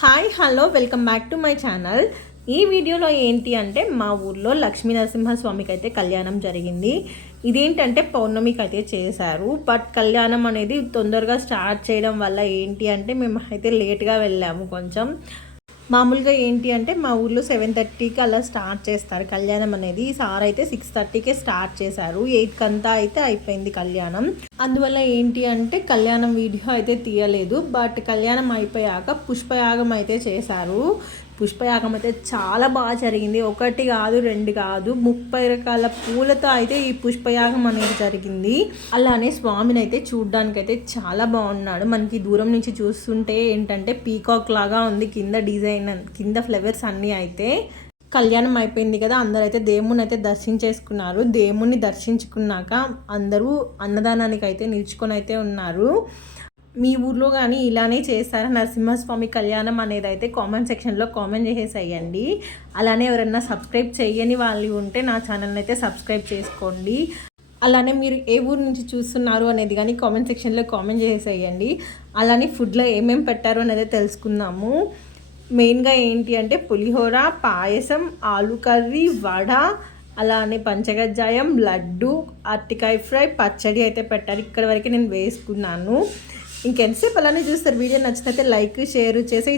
Hi hello welcome back to my channel ఈ వీడియోలో ఏంటి అంటే మా ఊర్లో లక్ష్మీ నరసింహస్వామికి అయితే కళ్యాణం జరిగింది. ఇదేంటంటే పౌర్ణమికి అయితే చేశారు. బట్ కళ్యాణం అనేది తొందరగా స్టార్ట్ చేయడం వల్ల ఏంటి అంటే మేము అయితే లేట్గా వెళ్ళాము కొంచెం. మామూలుగా ఏంటి అంటే మా ఊర్లో సెవెన్ థర్టీకి అలా స్టార్ట్ చేస్తారు కళ్యాణం అనేది. సార్ అయితే సిక్స్ థర్టీకే స్టార్ట్ చేశారు. ఎయిట్కి అంతా అయితే అయిపోయింది కళ్యాణం. అందువల్ల ఏంటి అంటే కళ్యాణం వీడియో అయితే తీయలేదు. బట్ కళ్యాణం అయిపోయాక పుష్పయాగం అయితే చేశారు. పుష్పయాగం అయితే చాలా బాగా జరిగింది. ఒకటి కాదు రెండు కాదు ముప్పై రకాల పూలతో అయితే ఈ పుష్పయాగం అనేది జరిగింది. అలానే స్వామిని అయితే చూడ్డానికి అయితే చాలా బాగున్నాడు. మనకి దూరం నుంచి చూస్తుంటే ఏంటంటే పీకాక్ లాగా ఉంది. కింద డిజైన్ కింద ఫ్లవర్స్ అన్నీ అయితే. కళ్యాణం అయిపోయింది కదా అందరూ అయితే దేవుని అయితే దర్శించేసుకున్నారు. దేవుణ్ణి దర్శించుకున్నాక అందరూ అన్నదానానికి అయితే నిల్చుకొని అయితే ఉన్నారు. మీ ఊర్లో కానీ ఇలానే చేస్తారా? నరసింహస్వామి కళ్యాణం అనేది అయితే కామెంట్ సెక్షన్లో కామెంట్ చేసేసేయండి. అలానే ఎవరైనా సబ్స్క్రైబ్ చేయని వాళ్ళు ఉంటే నా ఛానల్ని అయితే సబ్స్క్రైబ్ చేసుకోండి. అలానే మీరు ఏ ఊరు నుంచి చూస్తున్నారు అనేది కానీ కామెంట్ సెక్షన్లో కామెంట్ చేసేయండి అలానే ఫుడ్లో ఏమేమి పెట్టారు అనేది తెలుసుకుందాము. మెయిన్గా ఏంటి అంటే పులిహోర పాయసం ఆలు కర్రీ వడ అలానే పంచగజ్జాయం లడ్డు అరటికాయ ఫ్రై పచ్చడి అయితే పెట్టారు. ఇక్కడ వరకు నేను వేసుకున్నాను. ఇంకెంతసేపు అలానే చూస్తారు. వీడియో నచ్చినైతే లైక్ షేర్ చేసి